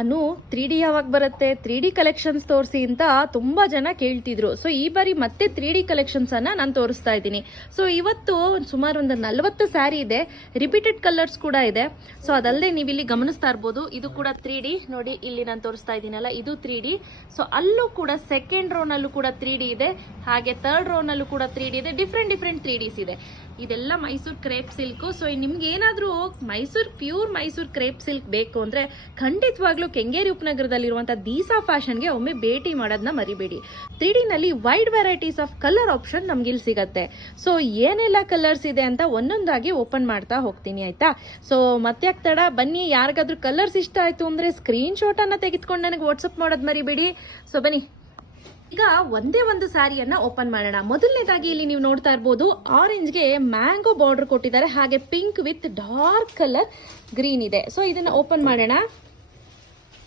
ಅನು 3D ಯಾವಾಗ ಬರುತ್ತೆ, 3D collections ತೋರಿಸಿ ಅಂತ ತುಂಬಾ ಜನ ಕೇಳ್ತಿದ್ರು. ಸೊ ಈ ಬಾರಿ ಮತ್ತೆ 3D ಕಲೆಕ್ಷನ್ಸ್ ಅನ್ನ ನಾನು ತೋರಿಸ್ತಾ ಇದ್ದೀನಿ. ಸೊ ಇವತ್ತು ಸುಮಾರು ಒಂದು 40 ಸ್ಯಾರಿ ಇದೆ, ರಿಪೀಟೆಡ್ ಕಲರ್ಸ್ ಕೂಡ ಇದೆ. ಸೊ ಅದಲ್ಲದೆ ನೀವು ಇಲ್ಲಿ ಗಮನಿಸ್ತಾ ಇರ್ಬೋದು, ಇದು ಕೂಡ 3D ನೋಡಿ, ಇಲ್ಲಿ ನಾನು ತೋರಿಸ್ತಾ ಇದ್ದೀನಲ್ಲ ಇದು 3D. ಸೊ ಅಲ್ಲೂ ಕೂಡ ಸೆಕೆಂಡ್ ರೋ ನಲ್ಲೂ ಕೂಡ 3D ಇದೆ, ಹಾಗೆ ಥರ್ಡ್ ರೋ ನಲ್ಲೂ ಕೂಡ 3D ಇದೆ. ಡಿಫ್ರೆಂಟ್ 3Ds ಇದೆ. ಇದೆಲ್ಲ ಮೈಸೂರು ಕ್ರೇಪ್ ಸಿಲ್ಕ್. ಸೊ ನಿಮ್ಗೆ ಏನಾದ್ರೂ ಪ್ಯೂರ್ ಮೈಸೂರು ಕ್ರೇಪ್ ಸಿಲ್ಕ್ ಬೇಕು ಅಂದ್ರೆ ಖಂಡಿತವಾಗ್ಲೂ ಕೆಂಗೇರಿ ಉಪನಗರದಲ್ಲಿರುವಂತಹ ದೀಸಾ ಫ್ಯಾಷನ್ಗೆ ಒಮ್ಮೆ ಭೇಟಿ ಮಾಡೋದನ್ನ ಮರಿಬೇಡಿ. 3D ನಲ್ಲಿ wide varieties of colour option ನಮ್ಗೆ ಇಲ್ಲಿ ಸಿಗತ್ತೆ. ಸೊ ಏನೆಲ್ಲ ಕಲರ್ಸ್ ಇದೆ ಅಂತ ಒಂದೊಂದಾಗಿ ಓಪನ್ ಮಾಡ್ತಾ ಹೋಗ್ತೀನಿ, ಆಯ್ತಾ? ಸೊ ಮತ್ತೆ ತಡ, ಬನ್ನಿ. ಯಾರಿಗಾದ್ರೂ ಕಲರ್ಸ್ ಇಷ್ಟ ಆಯ್ತು ಅಂದ್ರೆ ಸ್ಕ್ರೀನ್ ಶಾಟ್ ಅನ್ನ ತೆಗೆದುಕೊಂಡು ನನಗೆ ವಾಟ್ಸ್ಆಪ್ ಮಾಡೋದು ಮರಿಬೇಡಿ. ಸೊ ಬನ್ನಿ, ಈಗ ಒಂದೇ ಒಂದು ಸ್ಯಾರಿಯನ್ನ ಓಪನ್ ಮಾಡೋಣ. ಮೊದಲನೇದಾಗಿ ಇಲ್ಲಿ ನೀವು ನೋಡ್ತಾ ಇರ್ಬೋದು, ಆರೆಂಜ್ಗೆ ಮ್ಯಾಂಗೋ ಬಾರ್ಡರ್ ಕೊಟ್ಟಿದ್ದಾರೆ, ಹಾಗೆ pink with dark colour green ಇದೆ. ಸೊ ಇದನ್ನ ಓಪನ್ ಮಾಡೋಣ.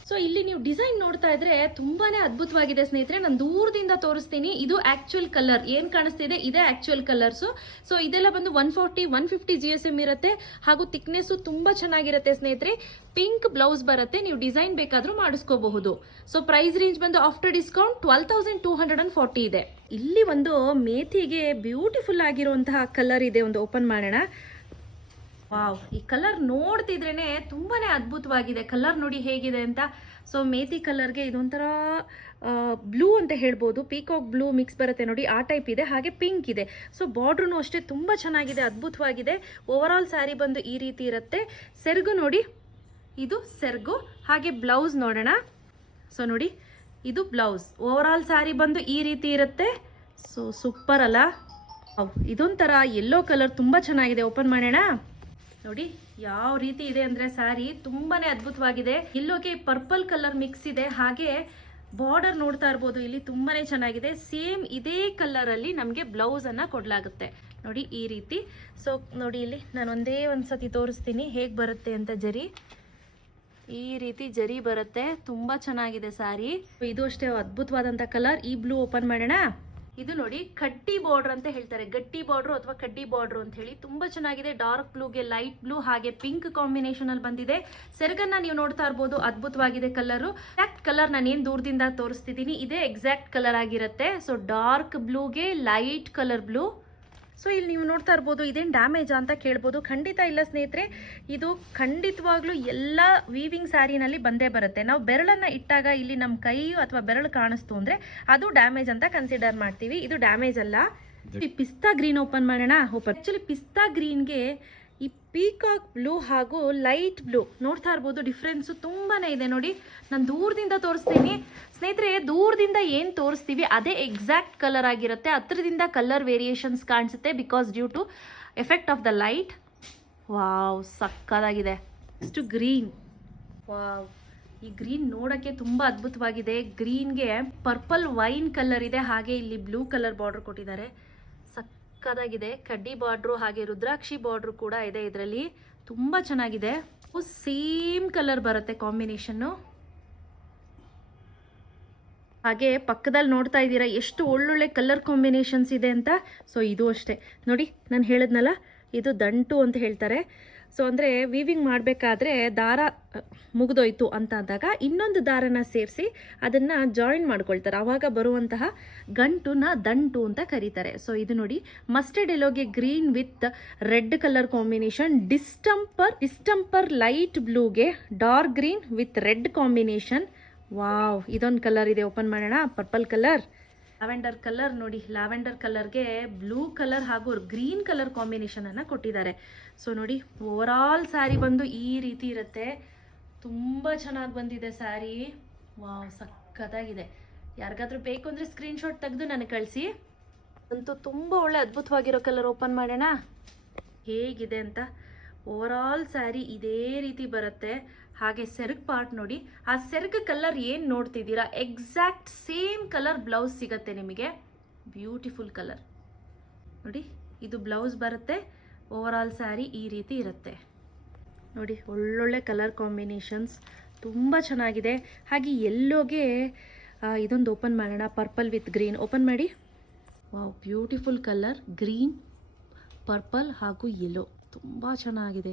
ಸೊ ಇಲ್ಲಿ ನೀವು ಡಿಸೈನ್ ನೋಡ್ತಾ ಇದ್ರೆ ತುಂಬಾನೇ ಅದ್ಭುತವಾಗಿದೆ ಸ್ನೇಹಿತರೆ. ನಾನು ದೂರದಿಂದ ತೋರಿಸ್ತೀನಿ. ಇದು ಆಕ್ಚುಯಲ್ ಕಲರ್ ಏನ್ ಕಾಣಿಸ್ತಿದೆ, ಇದೇ ಆಕ್ಚುಯಲ್ ಕಲರ್ಸ್. ಸೊ ಇದೆಲ್ಲ ಬಂದು 140-150 GSM ಇರುತ್ತೆ, ಹಾಗೂ ಥಿಕ್ನೆಸ್ ತುಂಬಾ ಚೆನ್ನಾಗಿರುತ್ತೆ ಸ್ನೇಹಿತರೆ. ಪಿಂಕ್ ಬ್ಲೌಸ್ ಬರುತ್ತೆ, ನೀವು ಡಿಸೈನ್ ಬೇಕಾದ್ರೂ ಮಾಡಿಸ್ಕೋಬಹುದು. ಸೊ ಪ್ರೈಸ್ ರೇಂಜ್ ಬಂದು ಆಫ್ಟರ್ ಡಿಸ್ಕೌಂಟ್ 12,240 ಇದೆ. ಇಲ್ಲಿ ಒಂದು ಮೇಥಿಗೆ ಬ್ಯೂಟಿಫುಲ್ ಆಗಿರುವಂತಹ ಕಲರ್ ಇದೆ, ಒಂದು ಓಪನ್ ಮಾಡೋಣ. ವಾವ್, ಈ ಕಲರ್ ನೋಡ್ತಿದ್ರೇನೆ ತುಂಬಾನೇ ಅದ್ಭುತವಾಗಿದೆ. ಕಲರ್ ನೋಡಿ ಹೇಗಿದೆ ಅಂತ. ಸೊ ಮೇಥಿ ಕಲರ್ಗೆ ಇದೊಂಥರ ಬ್ಲೂ ಅಂತ ಹೇಳ್ಬೋದು, ಪೀಕಾಕ್ ಬ್ಲೂ ಮಿಕ್ಸ್ ಬರುತ್ತೆ ನೋಡಿ, ಆ ಟೈಪ್ ಇದೆ. ಹಾಗೆ ಪಿಂಕ್ ಇದೆ. ಸೊ ಬಾರ್ಡ್ರೂ ಅಷ್ಟೇ ತುಂಬಾ ಚೆನ್ನಾಗಿದೆ, ಅದ್ಭುತವಾಗಿದೆ. ಓವರ್ ಆಲ್ ಸ್ಯಾರಿ ಬಂದು ಈ ರೀತಿ ಇರುತ್ತೆ. ಸೆರಗು ನೋಡಿ, ಇದು ಸೆರಗು. ಹಾಗೆ ಬ್ಲೌಸ್ ನೋಡೋಣ. ಸೊ ನೋಡಿ, ಇದು ಬ್ಲೌಸ್. ಓವರ್ ಆಲ್ ಸ್ಯಾರಿ ಬಂದು ಈ ರೀತಿ ಇರುತ್ತೆ. ಸೊ ಸೂಪರ್ ಅಲ್ಲ? ಇದೊಂಥರ ಯೆಲ್ಲೋ ಕಲರ್ ತುಂಬಾ ಚೆನ್ನಾಗಿದೆ. ಓಪನ್ ಮಾಡೋಣ. ನೋಡಿ ಯಾವ ರೀತಿ ಇದೆ ಅಂದ್ರೆ ಸ್ಯಾರಿ ತುಂಬಾನೇ ಅದ್ಭುತವಾಗಿದೆ. ಇಲ್ಲೋಗೆ ಪರ್ಪಲ್ ಕಲರ್ ಮಿಕ್ಸ್ ಇದೆ, ಹಾಗೆ ಬಾರ್ಡರ್ ನೋಡ್ತಾ ಇರ್ಬೋದು, ಇಲ್ಲಿ ತುಂಬಾನೇ ಚೆನ್ನಾಗಿದೆ. ಸೇಮ್ ಇದೇ ಕಲರ್ ಅಲ್ಲಿ ನಮ್ಗೆ ಬ್ಲೌಸ್ ಅನ್ನ ಕೊಡ್ಲಾಗುತ್ತೆ ನೋಡಿ ಈ ರೀತಿ. ಸೊ ನೋಡಿ, ಇಲ್ಲಿ ನಾನು ಒಂದೇ ಒಂದ್ಸತಿ ತೋರಿಸ್ತೀನಿ ಹೇಗ್ ಬರುತ್ತೆ ಅಂತ. ಜರಿ ಈ ರೀತಿ ಜರಿ ಬರುತ್ತೆ, ತುಂಬಾ ಚೆನ್ನಾಗಿದೆ ಸ್ಯಾರಿ. ಇದು ಅಷ್ಟೇ ಅದ್ಭುತವಾದಂತ ಕಲರ್. ಈ ಬ್ಲೂ ಓಪನ್ ಮಾಡೋಣ. ಇದು ನೋಡಿ ಕಡ್ಡಿ ಬಾರ್ಡರ್ ಅಂತ ಹೇಳ್ತಾರೆ, ಗಟ್ಟಿ ಬಾರ್ಡರ್ ಅಥವಾ ಕಡ್ಡಿ ಬಾರ್ಡರ್ ಅಂತ ಹೇಳಿ. ತುಂಬಾ ಚೆನ್ನಾಗಿದೆ. ಡಾರ್ಕ್ ಬ್ಲೂಗೆ ಲೈಟ್ ಬ್ಲೂ ಹಾಗೆ ಪಿಂಕ್ ಕಾಂಬಿನೇಷನ್ ಅಲ್ಲಿ ಬಂದಿದೆ. ಸೆರಗನ್ನ ನೀವು ನೋಡ್ತಾ ಇರ್ಬೋದು, ಅದ್ಭುತವಾಗಿದೆ ಕಲರ್. ಎಕ್ಸಾಕ್ಟ್ ಕಲರ್ ನಾನು ಏನ್ ದೂರದಿಂದ ತೋರಿಸ್ತಿದ್ದೀನಿ ಇದೇ ಎಕ್ಸಾಕ್ಟ್ ಕಲರ್ ಆಗಿರುತ್ತೆ. ಸೊ ಡಾರ್ಕ್ ಬ್ಲೂಗೆ ಲೈಟ್ ಕಲರ್ ಬ್ಲೂ. ಸೊ ಇಲ್ಲಿ ನೀವು ನೋಡ್ತಾ ಇರ್ಬೋದು, ಇದೇನು ಡ್ಯಾಮೇಜ್ ಅಂತ ಕೇಳ್ಬೋದು. ಖಂಡಿತ ಇಲ್ಲ ಸ್ನೇಹಿತರೆ, ಇದು ಖಂಡಿತವಾಗ್ಲೂ ಎಲ್ಲ ವೀವಿಂಗ್ ಸ್ಯಾರಿನಲ್ಲಿ ಬಂದೇ ಬರುತ್ತೆ. ನಾವು ಬೆರಳನ್ನ ಇಟ್ಟಾಗ ಇಲ್ಲಿ ನಮ್ಮ ಕೈ ಅಥವಾ ಬೆರಳು ಕಾಣಿಸ್ತು ಅಂದ್ರೆ ಅದು ಡ್ಯಾಮೇಜ್ ಅಂತ ಕನ್ಸಿಡರ್ ಮಾಡ್ತೀವಿ. ಇದು ಡ್ಯಾಮೇಜ್ ಅಲ್ಲ. ಈ ಪಿಸ್ತಾ ಗ್ರೀನ್ ಓಪನ್ ಮಾಡೋಣ. ಆಕ್ಚುಲಿ ಪಿಸ್ತಾ ಗ್ರೀನ್ಗೆ ಈ ಪೀಕಾಕ್ ಬ್ಲೂ ಹಾಗೂ ಲೈಟ್ ಬ್ಲೂ ನೋಡ್ತಾ ಇರ್ಬೋದು, ಡಿಫ್ರೆನ್ಸ್ ತುಂಬಾನೇ ಇದೆ ನೋಡಿ. ನಾನು ದೂರದಿಂದ ತೋರಿಸ್ತೀನಿ ಸ್ನೇಹಿತರೆ. ದೂರದಿಂದ ಏನ್ ತೋರಿಸ್ತೀವಿ ಅದೇ ಎಕ್ಸಾಕ್ಟ್ ಕಲರ್ ಆಗಿರುತ್ತೆ. ಹತ್ರದಿಂದ ಕಲರ್ ವೇರಿಯೇಷನ್ಸ್ ಕಾಣಿಸುತ್ತೆ, because due to effect of the light. Wow, ಸಕ್ಕದಾಗಿದೆ. ಇಷ್ಟು ಗ್ರೀನ್. ವಾವ್, ಈ ಗ್ರೀನ್ ನೋಡಕ್ಕೆ ತುಂಬಾ ಅದ್ಭುತವಾಗಿದೆ. ಗ್ರೀನ್ಗೆ ಪರ್ಪಲ್ ವೈನ್ ಕಲರ್ ಇದೆ, ಹಾಗೆ ಇಲ್ಲಿ ಬ್ಲೂ ಕಲರ್ ಬಾರ್ಡರ್ ಕೊಟ್ಟಿದ್ದಾರೆ. ಸಕ್ಕದಾಗಿದೆ. ಕಡ್ಡಿ ಬಾರ್ಡ್ರು ಹಾಗೆ ರುದ್ರಾಕ್ಷಿ ಬಾರ್ಡ್ರು ಕೂಡ ಇದೆ ಇದರಲ್ಲಿ. ತುಂಬಾ ಚೆನ್ನಾಗಿದೆ. ಸೇಮ್ ಕಲರ್ ಬರುತ್ತೆ ಕಾಂಬಿನೇಷನ್. ಹಾಗೆ ಪಕ್ಕದಲ್ಲಿ ನೋಡ್ತಾ ಇದ್ದೀರಾ ಎಷ್ಟು ಒಳ್ಳೊಳ್ಳೆ ಕಲರ್ ಕಾಂಬಿನೇಷನ್ಸ್ ಇದೆ ಅಂತ. ಸೊ ಇದು ಅಷ್ಟೇ ನೋಡಿ, ನಾನು ಹೇಳಿದ್ನಲ್ಲ ಇದು ದಂಟು ಅಂತ ಹೇಳ್ತಾರೆ. ಸೊ ಅಂದರೆ ವೀವಿಂಗ್ ಮಾಡಬೇಕಾದ್ರೆ ದಾರ ಮುಗಿದೋಯ್ತು ಅಂತ ಅಂದಾಗ ಇನ್ನೊಂದು ದಾರನ ಸೇರಿಸಿ ಅದನ್ನು ಜಾಯಿನ್ ಮಾಡ್ಕೊಳ್ತಾರೆ. ಆವಾಗ ಬರುವಂತಹ ಗಂಟುನ ದಂಟು ಅಂತ ಕರೀತಾರೆ. ಸೊ ಇದು ನೋಡಿ, ಮಸ್ಟರ್ಡ್ ಎಲ್ಲೋಗೆ green with red colour combination. Distemper light ಬ್ಲೂಗೆ dark green with red combination. Wow, ಇದೊಂದು ಕಲರ್ ಇದೆ. ಓಪನ್ ಮಾಡೋಣ. ಪರ್ಪಲ್ ಕಲರ್, ಲ್ಯಾವೆಂಡರ್ ಕಲರ್ ನೋಡಿ. ಲ್ಯಾವೆಂಡರ್ ಕಲರ್ಗೆ ಬ್ಲೂ ಕಲರ್ ಹಾಗೂ ಗ್ರೀನ್ ಕಲರ್ ಕಾಂಬಿನೇಷನ್ ಅನ್ನ ಕೊಟ್ಟಿದ್ದಾರೆ. ಸೊ ನೋಡಿ, ಓವರ್ ಆಲ್ ಸ್ಯಾರಿ ಬಂದು ಈ ರೀತಿ ಇರುತ್ತೆ. ತುಂಬಾ ಚೆನ್ನಾಗಿ ಬಂದಿದೆ ಸ್ಯಾರಿ. ವಾವ್, ಸಕ್ಕತ್ತಾಗಿದೆ. ಯಾರಿಗಾದ್ರೂ ಬೇಕು ಅಂದ್ರೆ ಸ್ಕ್ರೀನ್ ಶಾಟ್ ತೆಗೆದು ನನಗೆ ಕಳಿಸಿ. ಅಂತೂ ತುಂಬಾ ಒಳ್ಳೆ ಅದ್ಭುತವಾಗಿರೋ ಕಲರ್. ಓಪನ್ ಮಾಡೋಣ ಹೇಗಿದೆ ಅಂತ. ಓವರ್ ಆಲ್ ಸ್ಯಾರಿ ಇದೇ ರೀತಿ ಬರುತ್ತೆ. ಹಾಗೆ ಸೆರಗ್ ಪಾರ್ಟ್ ನೋಡಿ, ಆ ಸೆರಗ್ ಕಲರ್ ಏನ್ ನೋಡ್ತಿದ್ದೀರಾ ಎಕ್ಸಾಕ್ಟ್ ಸೇಮ್ ಕಲರ್ ಬ್ಲೌಸ್ ಸಿಗತ್ತೆ ನಿಮಗೆ. ಬ್ಯೂಟಿಫುಲ್ ಕಲರ್ ನೋಡಿ. ಇದು ಬ್ಲೌಸ್ ಬರುತ್ತೆ. ಓವರ್ ಆಲ್ ಸ್ಯಾರಿ ಈ ರೀತಿ ಇರುತ್ತೆ ನೋಡಿ. ಒಳ್ಳೊಳ್ಳೆ ಕಲರ್ ಕಾಂಬಿನೇಷನ್ಸ್ ತುಂಬ ಚೆನ್ನಾಗಿದೆ. ಹಾಗೆ ಎಲ್ಲೋಗೆ ಇದೊಂದು ಓಪನ್ ಮಾಡೋಣ. ಪರ್ಪಲ್ ವಿತ್ ಗ್ರೀನ್ ಓಪನ್ ಮಾಡಿ. Wow, beautiful colour. Green, purple ಹಾಗೂ ಯೆಲ್ಲೋ ತುಂಬ ಚೆನ್ನಾಗಿದೆ.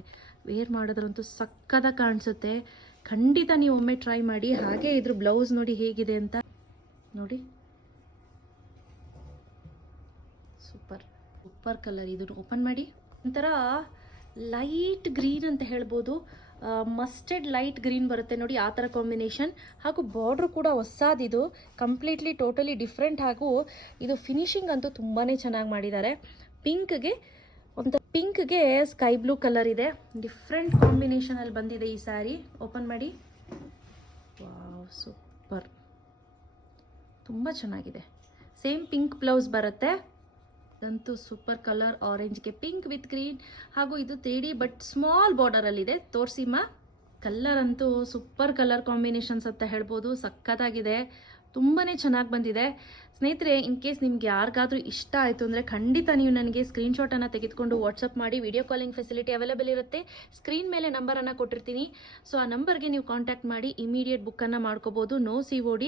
ವೇರ್ ಮಾಡಿದ್ರಂತೂ ಸಕ್ಕದಾಗಿ ಕಾಣಿಸುತ್ತೆ. ಖಂಡಿತ ನೀವು ಒಮ್ಮೆ ಟ್ರೈ ಮಾಡಿ. ಹಾಗೆ ಇದ್ರ ಬ್ಲೌಸ್ ನೋಡಿ ಹೇಗಿದೆ ಅಂತ ನೋಡಿ. Super super colour. ಇದನ್ನು ಓಪನ್ ಮಾಡಿ. ಒಂಥರ ಲೈಟ್ ಗ್ರೀನ್ ಅಂತ ಹೇಳ್ಬೋದು, ಮಸ್ಟರ್ಡ್ ಲೈಟ್ ಗ್ರೀನ್ ಬರುತ್ತೆ ನೋಡಿ, ಆ ಥರ ಕಾಂಬಿನೇಷನ್. ಹಾಗೂ ಬಾರ್ಡ್ರು ಕೂಡ ಹೊಸದಿದು, ಕಂಪ್ಲೀಟ್ಲಿ ಟೋಟಲಿ ಡಿಫ್ರೆಂಟ್. ಹಾಗೂ ಇದು ಫಿನಿಶಿಂಗ್ ಅಂತೂ ತುಂಬಾ ಚೆನ್ನಾಗಿ ಮಾಡಿದ್ದಾರೆ. ಪಿಂಕ್ಗೆ ಸ್ಕೈ ಬ್ಲೂ ಕಲರ್ ಇದೆ, ಡಿಫ್ರೆಂಟ್ ಕಾಂಬಿನೇಷನಲ್ಲಿ ಬಂದಿದೆ ಈ ಸ್ಯಾರಿ. ಓಪನ್ ಮಾಡಿ. ವಾವ್, ಸೂಪರ್, ತುಂಬ ಚೆನ್ನಾಗಿದೆ. ಸೇಮ್ ಪಿಂಕ್ ಬ್ಲೌಸ್ ಬರುತ್ತೆ. ಇದಂತೂ ಸೂಪರ್ ಕಲರ್, ಆರೆಂಜ್ಗೆ ಪಿಂಕ್ ವಿತ್ ಗ್ರೀನ್. ಹಾಗೂ ಇದು 3D ಬಟ್ ಸ್ಮಾಲ್ ಬಾರ್ಡರಲ್ಲಿದೆ. ತೋರಿಸಿಮ್ಮ. ಕಲರ್ ಅಂತೂ ಸೂಪರ್ ಕಲರ್ ಕಾಂಬಿನೇಷನ್ಸ್ ಅಂತ ಹೇಳ್ಬೋದು, ಸಖತ್ತಾಗಿದೆ, ತುಂಬಾ ಚೆನ್ನಾಗಿ ಬಂದಿದೆ. ಸ್ನೇಹಿತರೆ, ಇನ್ ಕೇಸ್ ನಿಮ್ಗೆ ಯಾರಿಗಾದ್ರೂ ಇಷ್ಟ ಆಯಿತು ಅಂದರೆ ಖಂಡಿತ ನೀವು ನನಗೆ ಸ್ಕ್ರೀನ್ಶಾಟನ್ನು ತೆಗೆದುಕೊಂಡು ವಾಟ್ಸಪ್ ಮಾಡಿ. ವಿಡಿಯೋ ಕಾಲಿಂಗ್ ಫೆಸಿಲಿಟಿ ಅವೈಲೇಬಲ್ ಇರುತ್ತೆ. ಸ್ಕ್ರೀನ್ ಮೇಲೆ ನಂಬರನ್ನು ಕೊಟ್ಟಿರ್ತೀನಿ. ಸೊ ಆ ನಂಬರ್ಗೆ ನೀವು ಕಾಂಟ್ಯಾಕ್ಟ್ ಮಾಡಿ ಇಮಿಡಿಯೇಟ್ ಬುಕ್ಕನ್ನು ಮಾಡ್ಕೋಬೋದು. No COD.